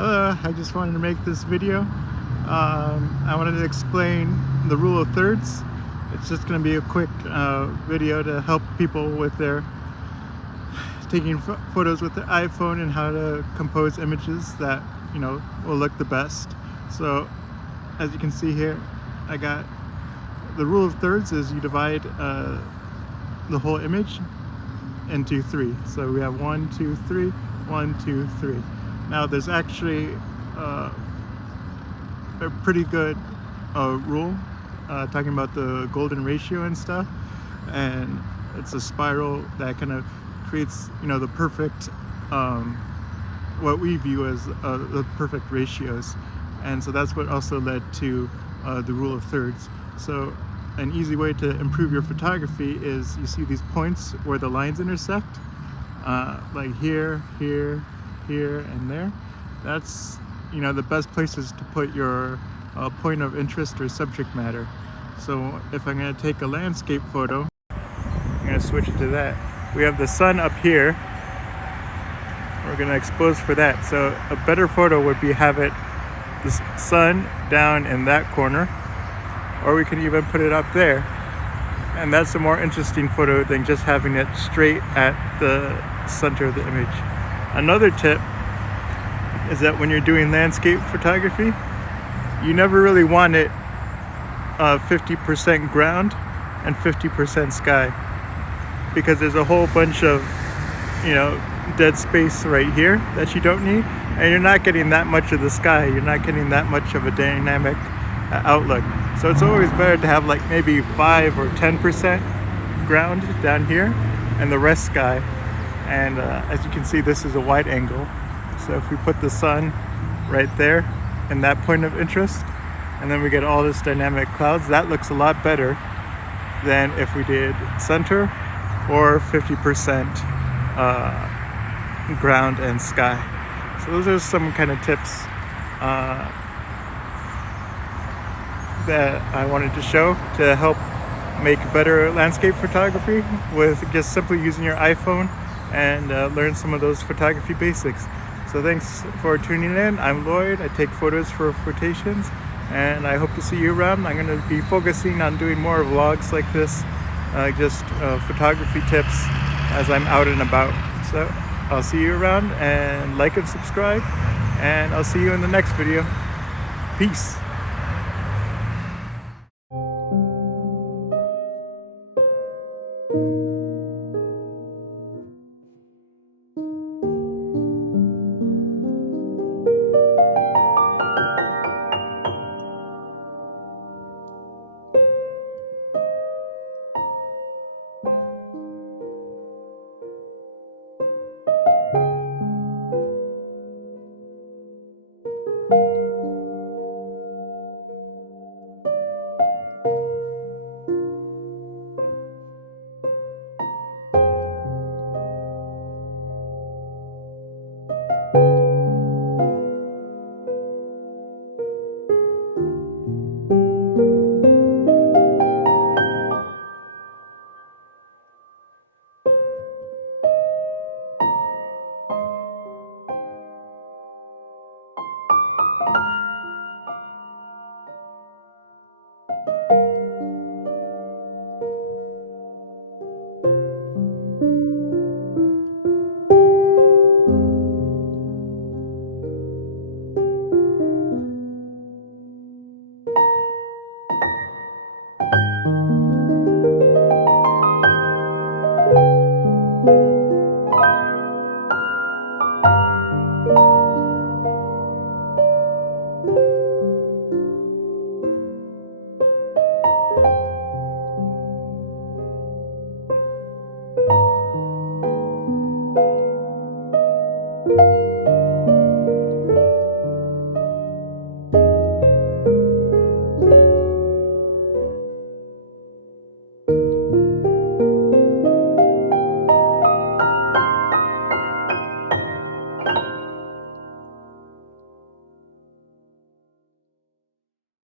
I just wanted to make this video. I wanted to explain the rule of thirds. It's just going to be a quick video to help people with their taking photos with their iPhone and how to compose images that, you know, will look the best. So as you can see here, I got the rule of thirds is you divide the whole image into three. So we have 1, 2, 3, 1, 2, 3. Now there's actually a pretty good rule talking about the golden ratio and stuff, and it's a spiral that kind of creates, you know, the perfect what we view as the perfect ratios, and so that's what also led to the rule of thirds. So an easy way to improve your photography is you see these points where the lines intersect, like here, here, here, and there. That's, you know, the best places to put your point of interest or subject matter. So if I'm going to take a landscape photo, I'm going to switch it to that. We have the sun up here. We're going to expose for that. So a better photo would be have it the sun down in that corner, or we can even put it up there, and that's a more interesting photo than just having it straight at the center of the image. Another tip is that when you're doing landscape photography, you never really want it 50% ground and 50% sky, because there's a whole bunch of, you know, dead space right here that you don't need, and you're not getting that much of the sky, you're not getting that much of a dynamic outlook. So it's always better to have like maybe 5 or 10% ground down here and the rest sky. And as you can see, this is a wide angle, so if we put the sun right there in that point of interest, and then we get all this dynamic clouds, that looks a lot better than if we did center or 50% ground and sky. So those are some kind of tips that I wanted to show to help make better landscape photography with just simply using your iPhone, and learn some of those photography basics. So thanks for tuning in. I'm Lloyd. I take photos for Photations, and I hope to see you around. I'm going to be focusing on doing more vlogs like this, just photography tips as I'm out and about. So I'll see you around, and like and subscribe, and I'll see you in the next video. Peace.